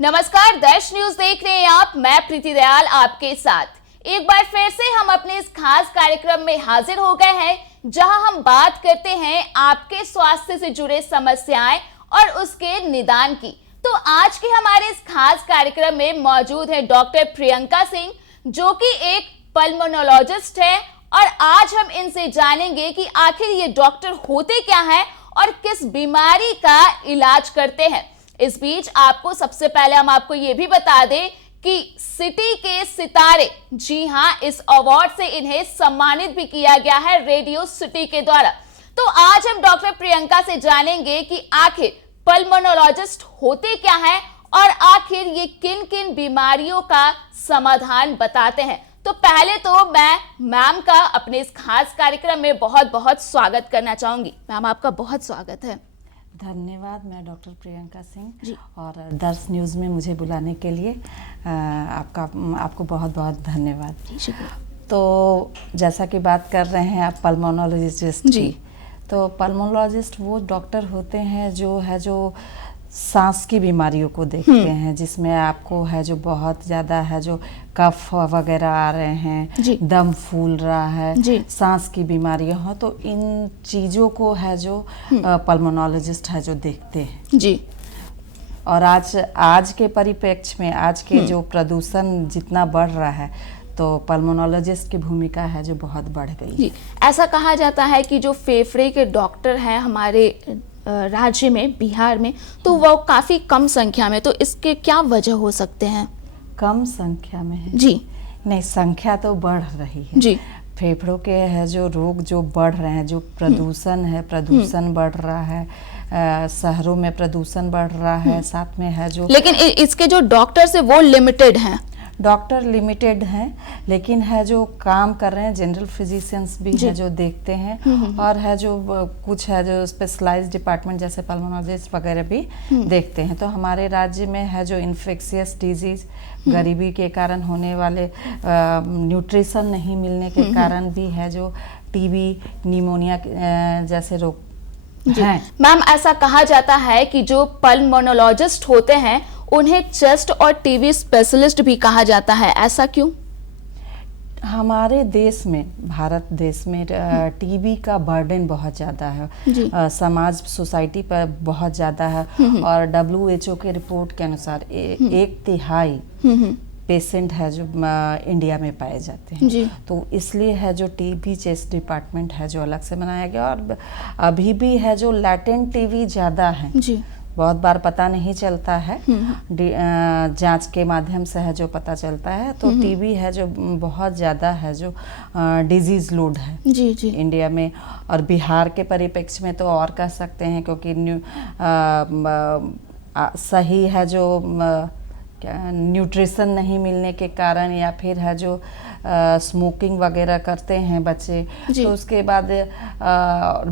नमस्कार, दर्श न्यूज देख रहे हैं आप। मैं प्रीति दयाल आपके साथ एक बार फिर से हम अपने इस खास कार्यक्रम में हाजिर हो गए हैं, जहां हम बात करते हैं आपके स्वास्थ्य से जुड़े समस्याएं और उसके निदान की। तो आज के हमारे इस खास कार्यक्रम में मौजूद है डॉक्टर प्रियंका सिंह, जो कि एक पल्मोनोलॉजिस्ट है, और आज हम इनसे जानेंगे कि आखिर ये डॉक्टर होते क्या हैं और किस बीमारी का इलाज करते हैं। इस बीच आपको सबसे पहले हम आपको ये भी बता दें कि सिटी के सितारे, जी हां, इस अवार्ड से इन्हें सम्मानित भी किया गया है रेडियो सिटी के द्वारा। तो आज हम डॉक्टर प्रियंका से जानेंगे कि आखिर पल्मोनोलॉजिस्ट होते क्या हैं और आखिर ये किन किन बीमारियों का समाधान बताते हैं। तो पहले तो मैं मैम का अपने इस खास कार्यक्रम में बहुत बहुत स्वागत करना चाहूंगी। मैम, आपका बहुत स्वागत है। धन्यवाद। मैं डॉक्टर प्रियंका सिंह और दर्श न्यूज़ में मुझे बुलाने के लिए आपको बहुत बहुत धन्यवाद। तो जैसा कि बात कर रहे हैं आप पल्मोनोलॉजिस्ट की, तो पल्मोनोलॉजिस्ट वो डॉक्टर होते हैं जो सांस की बीमारियों को देखते हैं, जिसमें आपको है जो बहुत ज़्यादा है जो कफ वगैरह आ रहे हैं, दम फूल रहा है, सांस की बीमारियां हो, तो इन चीज़ों को है जो पल्मोनोलॉजिस्ट है जो देखते हैं जी। और आज के परिप्रेक्ष्य में आज के जो प्रदूषण जितना बढ़ रहा है, तो पल्मोनोलॉजिस्ट की भूमिका है जो बहुत बढ़ गई है। ऐसा कहा जाता है कि जो फेफड़े के डॉक्टर हैं हमारे राज्य में, बिहार में, तो वो काफी कम संख्या में, तो इसके क्या वजह हो सकते हैं? कम संख्या में है जी? नहीं, संख्या तो बढ़ रही है जी। फेफड़ों के है जो रोग जो बढ़ रहे हैं, जो प्रदूषण है, प्रदूषण बढ़ रहा है, शहरों में प्रदूषण बढ़ रहा है, साथ में है जो, लेकिन इसके जो डॉक्टर्स है वो लिमिटेड हैं। डॉक्टर लिमिटेड हैं, लेकिन है जो काम कर रहे हैं, जनरल फिजिशियंस भी है जो देखते हैं, और है जो कुछ है जो स्पेशलाइज्ड डिपार्टमेंट जैसे पल्मोनोलॉजिस्ट वगैरह भी देखते हैं। तो हमारे राज्य में है जो इन्फेक्शियस डिजीज, गरीबी के कारण होने वाले, न्यूट्रिशन नहीं मिलने के कारण भी है जो टीबी, निमोनिया जैसे रोग हैं। मैम, ऐसा कहा जाता है कि जो पल्मोनोलॉजिस्ट होते हैं उन्हें चेस्ट और टीबी स्पेशलिस्ट भी कहा जाता है, ऐसा क्यों? हमारे देश में, भारत देश में टीबी का बर्डन बहुत ज़्यादा है, समाज सोसाइटी पर बहुत ज़्यादा है, और WHO के रिपोर्ट के अनुसार 1/3 पेशेंट है जो इंडिया में पाए जाते हैं। तो इसलिए है जो टीबी चेस्ट डिपार्टमेंट है जो अलग से बनाया गया, और अभी भी है जो लैटेंट टीबी ज़्यादा है, बहुत बार पता नहीं चलता है, जांच के माध्यम से है जो पता चलता है। तो टीबी है जो बहुत ज़्यादा है जो डिजीज लोड है जी इंडिया में, और बिहार के परिप्रेक्ष्य में तो और कह सकते हैं, क्योंकि सही है जो न्यूट्रिशन नहीं मिलने के कारण, या फिर है जो स्मोकिंग वगैरह करते हैं बच्चे, तो उसके बाद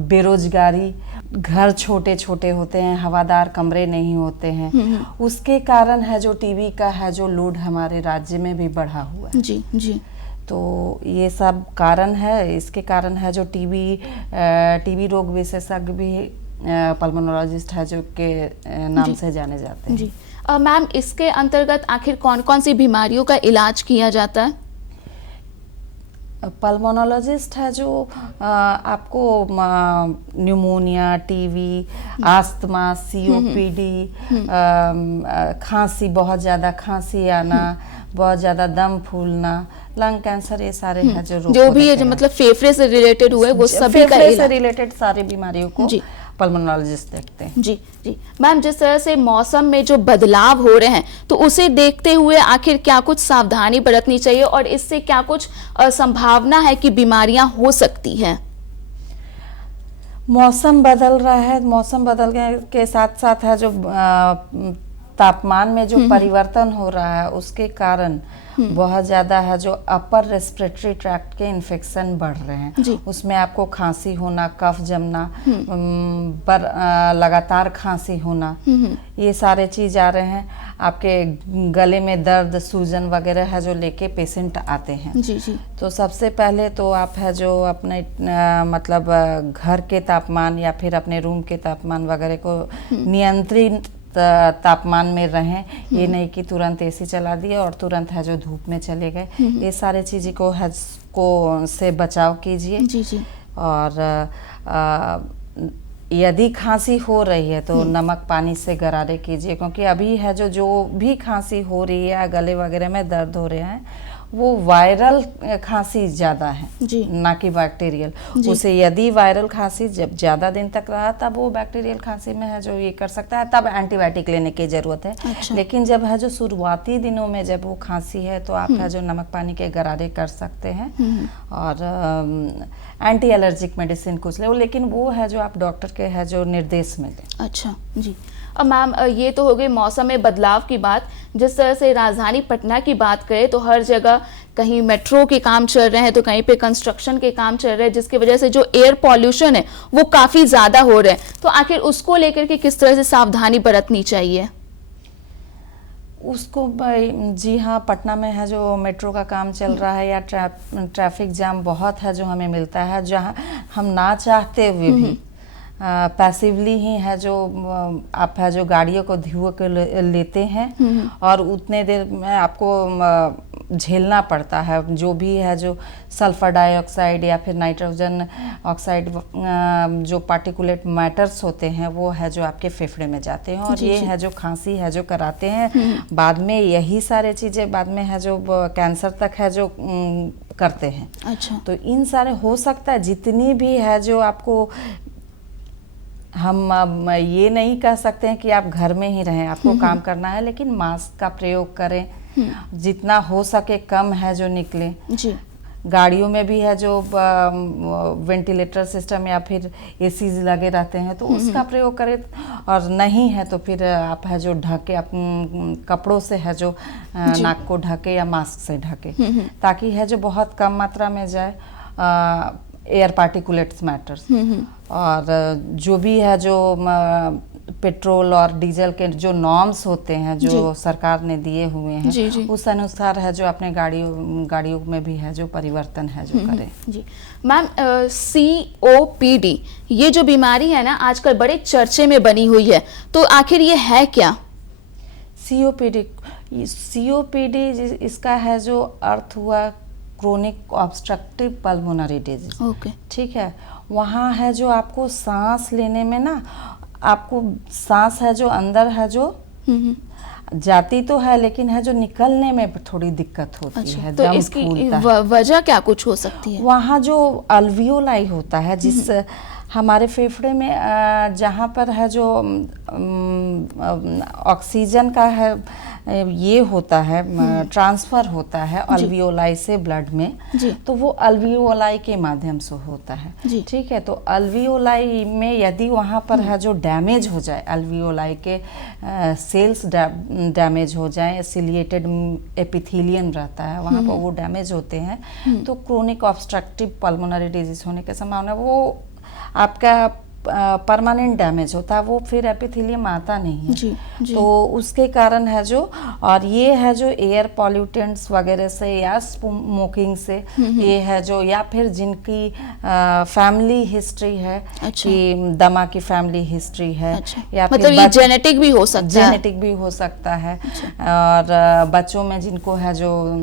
बेरोजगारी, घर छोटे छोटे होते हैं, हवादार कमरे नहीं होते हैं, उसके कारण है जो टीबी का है जो लोड हमारे राज्य में भी बढ़ा हुआ है जी। तो ये सब कारण है, इसके कारण है जो टीबी रोग विशेषज्ञ भी पल्मोनोलॉजिस्ट है जो के नाम से जाने जाते हैं जी। मैम, इसके अंतर्गत आखिर कौन कौन सी बीमारियों का इलाज किया जाता है? पल्मोनोलॉजिस्ट है जो आपको न्यूमोनिया, टीवी, आस्थमा, COPD, खांसी, बहुत ज़्यादा खांसी आना, बहुत ज़्यादा दम फूलना, लंग कैंसर, ये सारे हैं जो भी ये मतलब फेफड़े से रिलेटेड हुए, वो सभी का फेफड़े से रिलेटेड सारी बीमारियों को पल्मोनोलॉजिस्ट देखते हैं जी। मैम, जिस तरह से मौसम में जो बदलाव हो रहे हैं, तो उसे देखते हुए आखिर क्या कुछ सावधानी बरतनी चाहिए, और इससे क्या कुछ संभावना है कि बीमारियां हो सकती हैं? मौसम बदल रहा है, मौसम बदलने के साथ साथ है जो तापमान में जो परिवर्तन हो रहा है, उसके कारण बहुत ज़्यादा है जो अपर रेस्पिरेटरी ट्रैक्ट के इन्फेक्शन बढ़ रहे हैं। उसमें आपको खांसी होना, कफ जमना, लगातार खांसी होना, ये सारे चीज़ आ रहे हैं। आपके गले में दर्द, सूजन वगैरह है जो लेके पेशेंट आते हैं जी। तो सबसे पहले तो आप है जो अपने मतलब घर के तापमान या फिर अपने रूम के तापमान वगैरह को नियंत्रित तापमान में रहें, ये नहीं कि तुरंत एसी चला दिए और तुरंत है जो धूप में चले गए। ये सारे चीज़ों को से बचाव कीजिए। जी जी। और यदि खांसी हो रही है तो नमक पानी से गरारे कीजिए, क्योंकि अभी है जो भी खांसी हो रही है या गले वगैरह में दर्द हो रहे हैं वो वायरल खांसी ज़्यादा है, ना कि बैक्टीरियल। उसे यदि वायरल खांसी जब ज़्यादा दिन तक रहा तब वो बैक्टीरियल खांसी में है जो ये कर सकता है, तब एंटीबायोटिक लेने की ज़रूरत है। अच्छा। लेकिन जब है जो शुरुआती दिनों में जब वो खांसी है तो आप है जो नमक पानी के गरारे कर सकते हैं और एंटी एलर्जिक मेडिसिन कुछ ले, लेकिन वो है जो आप डॉक्टर के है जो निर्देश में लें। अच्छा जी। अब मैम ये तो हो गई मौसम में बदलाव की बात। जिस तरह से राजधानी पटना की बात करें तो हर जगह कहीं मेट्रो के काम चल रहे हैं तो कहीं पे कंस्ट्रक्शन के काम चल रहे हैं, जिसकी वजह से जो एयर पॉल्यूशन है वो काफ़ी ज़्यादा हो रहा है। तो आखिर उसको लेकर के किस तरह से सावधानी बरतनी चाहिए? उसको जी हाँ, पटना में है जो मेट्रो का काम चल रहा है या ट्रैफिक जाम बहुत है जो हमें मिलता है, जहाँ हम ना चाहते हुए भी पैसिवली ही है जो आप है जो गाड़ियों को धुए के लेते हैं और उतने देर में आपको झेलना पड़ता है। जो भी है जो सल्फर डाइऑक्साइड या फिर नाइट्रोजन ऑक्साइड जो पार्टिकुलेट मैटर्स होते हैं वो है जो आपके फेफड़े में जाते हैं और ये है जो खांसी है जो कराते हैं। बाद में यही सारे चीज़ें बाद में है जो कैंसर तक है जो करते हैं। अच्छा। तो इन सारे हो सकता है जितनी भी है जो आपको, हम ये नहीं कह सकते हैं कि आप घर में ही रहें, आपको काम करना है, लेकिन मास्क का प्रयोग करें, जितना हो सके कम है जो निकले। जी। गाड़ियों में भी है जो वेंटिलेटर सिस्टम या फिर एसी लगे रहते हैं तो उसका प्रयोग करें, और नहीं है तो फिर आप है जो ढके कपड़ों से है जो नाक को ढके या मास्क से ढके, ताकि है जो बहुत कम मात्रा में जाए एयर पार्टिकुलेट्स मैटर्स। और जो भी है जो पेट्रोल और डीजल के जो नॉर्म्स होते हैं जो सरकार ने दिए हुए हैं उस अनुसार है जो अपने गाड़ियों में भी है जो परिवर्तन है जो करें। जी मैम, COPD ये जो बीमारी है ना आजकल बड़े चर्चे में बनी हुई है, तो आखिर ये है क्या? COPD इसका है जो अर्थ हुआ chronic obstructive pulmonary disease. Okay. ठीक है, वहाँ है जो आपको सांस लेने में ना, आपको सांस है जो अंदर है जो जाती तो है लेकिन है जो निकलने में थोड़ी दिक्कत होती है। तो इसकी वजह क्या कुछ हो सकती है? वहाँ जो अल्वियोलाई होता है जिस हमारे फेफड़े में जहाँ पर है जो ऑक्सीजन का है ये होता है ट्रांसफ़र होता है अल्वियोलाई से ब्लड में, तो वो अल्वियोलाई के माध्यम से होता है। ठीक है, तो अल्वियोलाई में यदि वहाँ पर है जो डैमेज हो जाए, अल्वियोलाई के सेल्स डैमेज हो जाए, सिलिएटेड एपिथेलियम रहता है वहाँ पर, वो डैमेज होते हैं तो क्रोनिक ऑब्स्ट्रक्टिव पल्मोनरी डिजीज होने की संभावना, वो आपका परमानेंट डैमेज होता है, वो फिर एपिथेलियम आता नहीं है। जी। तो उसके कारण है जो, और ये है जो एयर पॉल्यूटेंट्स वगैरह से या स्मोकिंग से ये है जो, या फिर जिनकी फैमिली हिस्ट्री है कि दमा की फैमिली हिस्ट्री है, या मतलब ये जेनेटिक भी हो सकता है। जेनेटिक भी हो सकता है। और बच्चों में जिनको है जो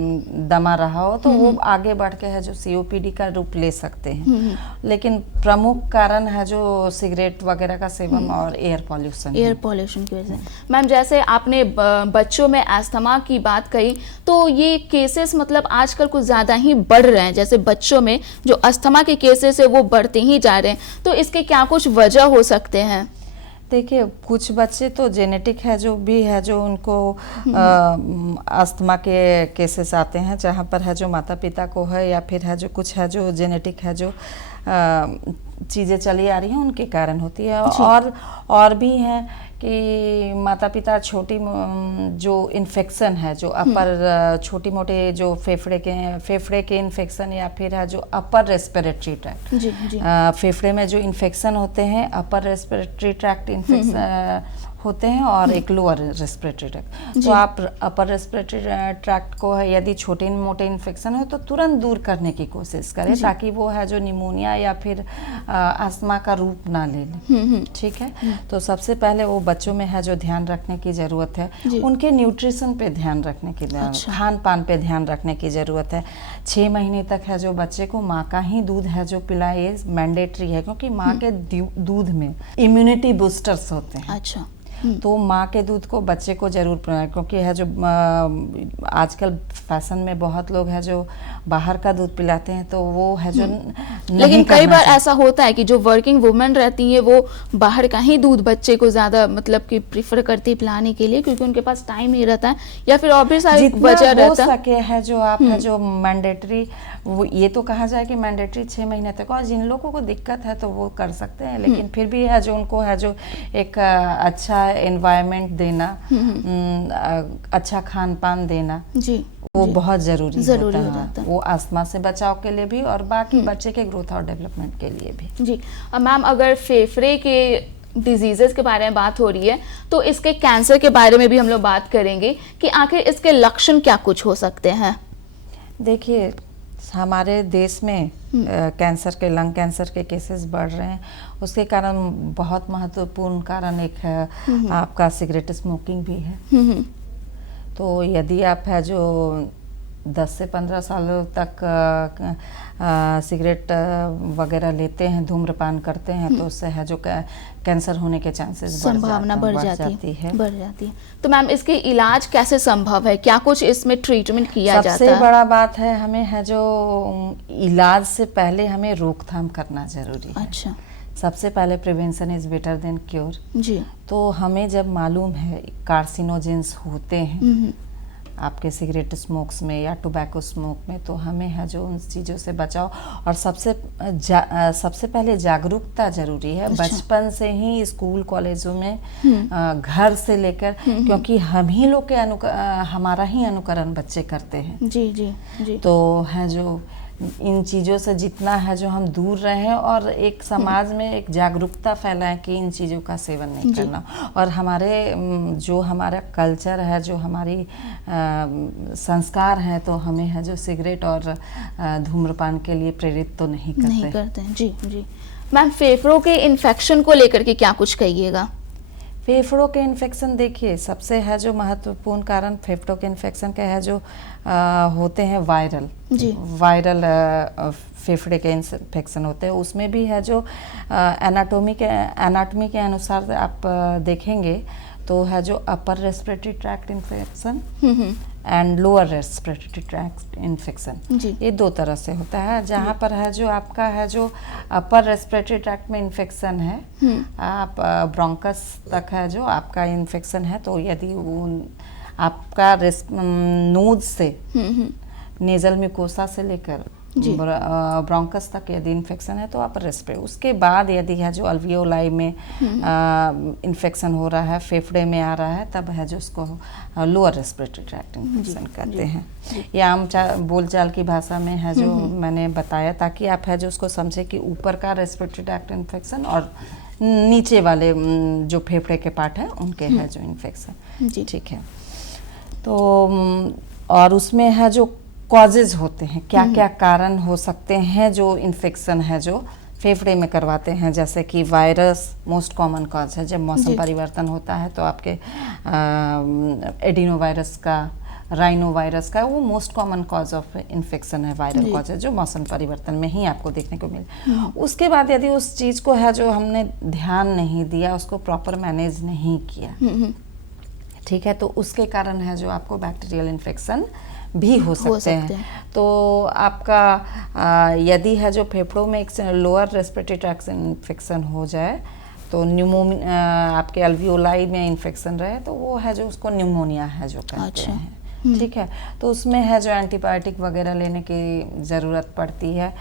दमा रहा हो तो वो आगे बढ़ के है जो COPD का रूप ले सकते हैं। लेकिन प्रमुख कारण है जो सिगरेट वगैरह का सेवन और एयर पॉल्यूशन की वजह से। मैम, जैसे आपने बच्चों में अस्थमा की बात कही, तो ये केसेस मतलब आजकल कुछ ज़्यादा ही बढ़ रहे हैं, जैसे बच्चों में जो अस्थमा के केसेस है वो बढ़ते ही जा रहे हैं, तो इसके क्या कुछ वजह हो सकते हैं? देखिए, कुछ बच्चे तो जेनेटिक है जो भी है जो उनको अस्थमा के केसेस आते हैं, जहाँ पर है जो माता पिता को है या फिर है जो कुछ है जो जेनेटिक है जो चीज़ें चली आ रही हैं उनके कारण होती है। और भी हैं कि माता पिता छोटी जो इन्फेक्शन है जो अपर छोटी मोटे जो फेफड़े के इन्फेक्शन या फिर है जो अपर रेस्पिरेटरी ट्रैक्ट, फेफड़े में जो इन्फेक्शन होते हैं अपर रेस्पिरेटरी ट्रैक्ट इन्फेक्शन होते हैं और एक लोअर रेस्पिरेटरी ट्रैक्ट। तो आप अपर रेस्पिरेटरी ट्रैक्ट को है यदि छोटे मोटे इन्फेक्शन है तो तुरंत दूर करने की कोशिश करें, ताकि वो है जो निमोनिया या फिर अस्थमा का रूप ना ले ले। ठीक है, तो सबसे पहले वो बच्चों में है जो ध्यान रखने की ज़रूरत है, उनके न्यूट्रिशन पे ध्यान रखने की, खान पान पे ध्यान रखने की ज़रूरत है। 6 महीने तक है जो बच्चे को माँ का ही दूध है जो पिलाए, ये मैंडेटरी है, क्योंकि माँ के दूध में इम्यूनिटी बूस्टर्स होते हैं। अच्छा, तो माँ के दूध को बच्चे को जरूर पिलाएं, क्योंकि है जो आजकल फैशन में बहुत लोग है जो बाहर का दूध पिलाते हैं, तो वो है जो लेकिन कई बार ऐसा होता है कि जो वर्किंग वुमेन रहती है वो बाहर का ही दूध बच्चे को ज्यादा मतलब कि प्रीफर करती है पिलाने के लिए, क्योंकि उनके पास टाइम नहीं रहता है या फिर और भी सारी वजह रहता है। सके है जो आप है जो मैंडेटरी, वो ये तो कहा जाए कि मैंडेटरी 6 महीने तक, और जिन लोगों को दिक्कत है तो वो कर सकते हैं, लेकिन फिर भी है जो उनको है जो एक अच्छा एनवायरनमेंट देना, अच्छा खान पान देना जी, वो बहुत जरूरी हो होता जाता है। वो अस्थमा से बचाव के लिए भी और बाकी बच्चे के ग्रोथ और डेवलपमेंट के लिए भी। जी मैम, अगर फेफड़े के डिजीजेस के बारे में बात हो रही है तो इसके कैंसर के बारे में भी हम लोग बात करेंगे कि आखिर इसके लक्षण क्या कुछ हो सकते हैं। देखिए, हमारे देश में कैंसर के, लंग कैंसर के केसेस बढ़ रहे हैं। उसके कारण बहुत महत्वपूर्ण कारण एक है आपका सिगरेट स्मोकिंग भी है। तो यदि आप है जो 10 से 15 सालों तक सिगरेट वगैरह लेते हैं, धूम्रपान करते हैं, तो उससे है जो कैंसर होने के चांसेस संभावना बढ़ जाती है। तो मैम इसके इलाज कैसे संभव है, क्या कुछ इसमें ट्रीटमेंट किया जाता है? सबसे बड़ा बात है, हमें है जो इलाज से पहले हमें रोकथाम करना जरूरी है। अच्छा, सबसे पहले prevention is better than cure. जी, तो हमें जब मालूम है कार्सिनोजेंस होते हैं आपके सिगरेट स्मोक्स में या टोबैको स्मोक में, तो हमें है जो उन चीज़ों से बचाओ। और सबसे पहले जागरूकता जरूरी है। अच्छा। बचपन से ही स्कूल कॉलेजों में घर से लेकर, क्योंकि हम ही लोग के हमारा ही अनुकरण बच्चे करते हैं। जी जी जी। तो है जो इन चीज़ों से जितना है जो हम दूर रहें और एक समाज में एक जागरूकता फैलाएं कि इन चीज़ों का सेवन नहीं करना। और हमारे जो हमारा कल्चर है, जो हमारी संस्कार हैं, तो हमें है जो सिगरेट और धूम्रपान के लिए प्रेरित तो नहीं करते हैं। जी जी। मैम, फेफड़ों के इन्फेक्शन को लेकर के क्या कुछ कहिएगा? फेफड़ों के इन्फेक्शन, देखिए सबसे है जो महत्वपूर्ण कारण फेफड़ों के इन्फेक्शन के है जो होते हैं वायरल फेफड़े के इन्फेक्शन होते हैं। उसमें भी है जो एनाटॉमी के अनुसार आप देखेंगे तो है जो upper respiratory tract infection and lower respiratory tract infection, ये 2 तरह से होता है। जहाँ पर है जो आपका है जो अपर रेस्पिरेटरी ट्रैक्ट में इन्फेक्शन है, आप ब्रोंकस तक है जो आपका इन्फेक्शन है, तो यदि आपका नोज से नेजल म्यूकोसा से लेकर ब्रोंकस तक यदि इन्फेक्शन है तो अपर रेस्पिरेटरी। उसके बाद यदि है जो अल्वियोलाई में इन्फेक्शन हो रहा है, फेफड़े में आ रहा है, तब है जो उसको लोअर रेस्पिरेटरी ट्रैक्ट इन्फेक्शन कहते हैं। या आम बोलचाल की भाषा में है जो मैंने बताया, ताकि आप है जो उसको समझे कि ऊपर का रेस्पिरेटरी ट्रैक्ट इन्फेक्शन और नीचे वाले जो फेफड़े के पार्ट है उनके है जो इन्फेक्शन। ठीक है, तो और उसमें है जो कॉजेज होते हैं, क्या क्या कारण हो सकते हैं जो इन्फेक्शन है जो फेफड़े में करवाते हैं। जैसे कि वायरस मोस्ट कॉमन कॉज है। जब मौसम परिवर्तन होता है तो आपके एडिनो वायरस का, राइनो वायरस का, वो most common cause of infection है, वायरल कॉज है, जो मौसम परिवर्तन में ही आपको देखने को मिले। उसके बाद यदि उस चीज़ को है जो हमने ध्यान नहीं दिया, उसको प्रॉपर मैनेज नहीं किया, ठीक है, तो उसके कारण है जो आपको बैक्टीरियल इन्फेक्शन भी हो सकते हैं। तो आपका यदि है जो फेफड़ों में एक लोअर रेस्पिरेटरी ट्रैक्ट इन्फेक्शन हो जाए, तो न्यूमोनिया आपके अल्वियोलाई में इन्फेक्शन रहे, तो वो है जो उसको न्यूमोनिया है जो कहते हैं। ठीक है, तो उसमें है जो एंटीबायोटिक वगैरह लेने की ज़रूरत पड़ती है,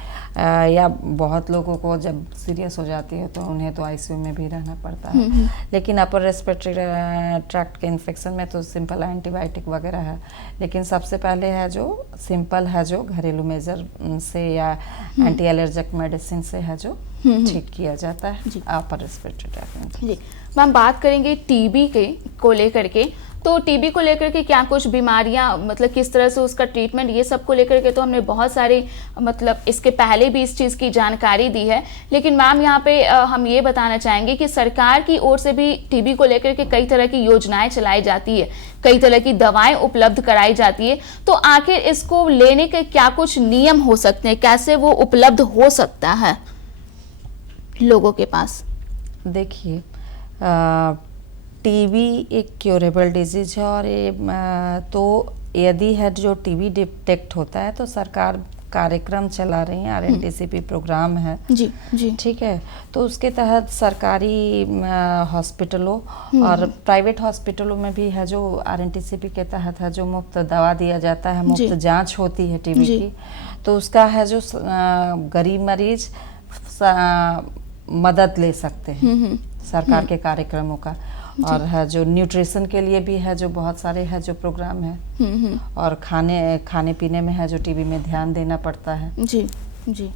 या बहुत लोगों को जब सीरियस हो जाती है तो उन्हें तो आईसीयू में भी रहना पड़ता है। लेकिन अपर रेस्पिरेटरी ट्रैक्ट के इन्फेक्शन में तो सिंपल एंटीबायोटिक वगैरह है। लेकिन सबसे पहले है जो सिंपल है जो घरेलू मेजर से या एंटी एलर्जिक मेडिसिन से है जो ठीक किया जाता है अपर रेस्पिरेटरी ट्रैक्ट। जी मैम, बात करेंगे टीबी को लेकर के, तो टीबी को लेकर के क्या कुछ बीमारियां, मतलब किस तरह से उसका ट्रीटमेंट, ये सब को लेकर के तो हमने बहुत सारे मतलब इसके पहले भी इस चीज़ की जानकारी दी है। लेकिन मैम यहाँ पे हम ये बताना चाहेंगे कि सरकार की ओर से भी टीबी को लेकर के कई तरह की योजनाएं चलाई जाती है, कई तरह की दवाएं उपलब्ध कराई जाती है, तो आखिर इसको लेने के क्या कुछ नियम हो सकते हैं, कैसे वो उपलब्ध हो सकता है लोगों के पास? देखिए, टीबी एक क्योरेबल डिजीज है, और ये तो यदि है जो टीबी डिटेक्ट होता है तो सरकार कार्यक्रम चला रही है, आरएनटीसीपी प्रोग्राम है जी जी, ठीक है। तो उसके तहत सरकारी हॉस्पिटलों और प्राइवेट हॉस्पिटलों में भी है जो आरएनटीसीपी के तहत है जो मुफ्त दवा दिया जाता है, मुफ्त जांच होती है टीबी की। तो उसका है जो गरीब मरीज मदद ले सकते हैं सरकार के कार्यक्रमों का। और है जो न्यूट्रिशन के लिए भी है जो बहुत सारे है जो प्रोग्राम है, और खाने पीने में है जो टीबी में ध्यान देना पड़ता है जी जी।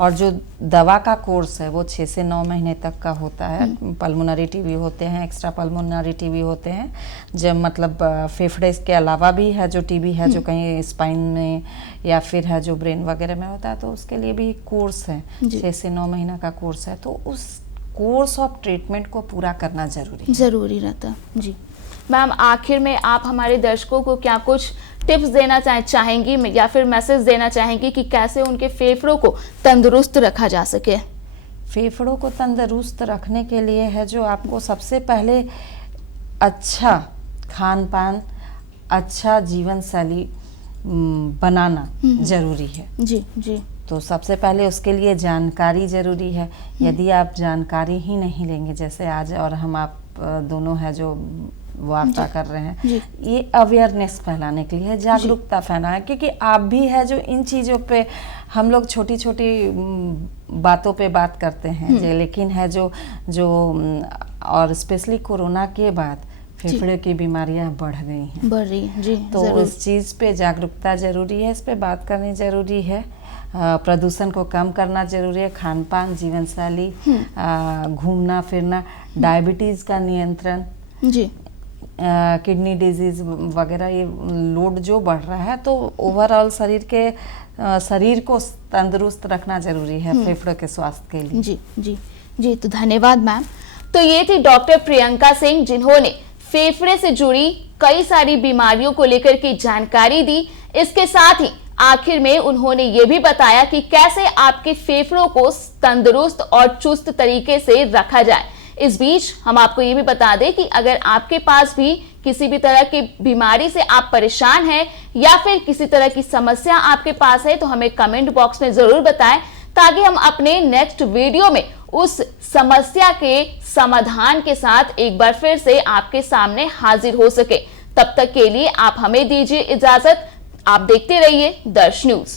और जो दवा का कोर्स है वो 6 से 9 महीने तक का होता है। पल्मोनरी टीबी होते हैं, एक्स्ट्रा पल्मोनरी टीबी होते हैं, जब मतलब फेफड़े के अलावा भी है जो टीबी है जो कहीं स्पाइन में या फिर है जो ब्रेन वगैरह में होता है, तो उसके लिए भी कोर्स है, 6 से 9 महीना का कोर्स है। तो उस कोर्स ऑफ ट्रीटमेंट को पूरा करना जरूरी रहता है जी। मैम, आखिर में आप हमारे दर्शकों को क्या कुछ टिप्स देना चाहेंगी या फिर मैसेज देना चाहेंगी कि कैसे उनके फेफड़ों को तंदुरुस्त रखा जा सके? फेफड़ों को तंदुरुस्त रखने के लिए है जो आपको सबसे पहले अच्छा खान पान, अच्छा जीवन शैली बनाना जरूरी है जी जी। तो सबसे पहले उसके लिए जानकारी जरूरी है। यदि आप जानकारी ही नहीं लेंगे, जैसे आज और हम आप दोनों है जो वार्ता कर रहे हैं, ये अवेयरनेस फैलाने के लिए, जागरूकता फैलाना, क्योंकि आप भी है जो इन चीज़ों पे हम लोग छोटी छोटी बातों पे बात करते हैं, लेकिन है जो और स्पेशली कोरोना के बाद फेफड़े की बीमारियां बढ़ रही हैं जी। तो उस चीज़ पे जागरूकता जरूरी है, इस पे बात करनी जरूरी है। प्रदूषण को कम करना जरूरी है, खान पान, जीवन शैली, घूमना फिरना, डायबिटीज़ का नियंत्रण जी, किडनी डिजीज वगैरह, ये लोड जो बढ़ रहा है, तो ओवरऑल शरीर को तंदुरुस्त रखना जरूरी है फेफड़ों के स्वास्थ्य के लिए। जी जी जी। तो धन्यवाद मैम। तो ये थी डॉक्टर प्रियंका सिंह, जिन्होंने फेफड़े से जुड़ी कई सारी बीमारियों को लेकर के जानकारी दी। इसके साथ ही आखिर में उन्होंने ये भी बताया कि कैसे आपके फेफड़ों को तंदुरुस्त और चुस्त तरीके से रखा जाए। इस बीच हम आपको ये भी बता दें कि अगर आपके पास भी किसी भी तरह की बीमारी से आप परेशान हैं या फिर किसी तरह की समस्या आपके पास है, तो हमें कमेंट बॉक्स में जरूर बताएं, ताकि हम अपने नेक्स्ट वीडियो में उस समस्या के समाधान के साथ एक बार फिर से आपके सामने हाजिर हो सके। तब तक के लिए आप हमें दीजिए इजाजत। आप देखते रहिए दर्श न्यूज।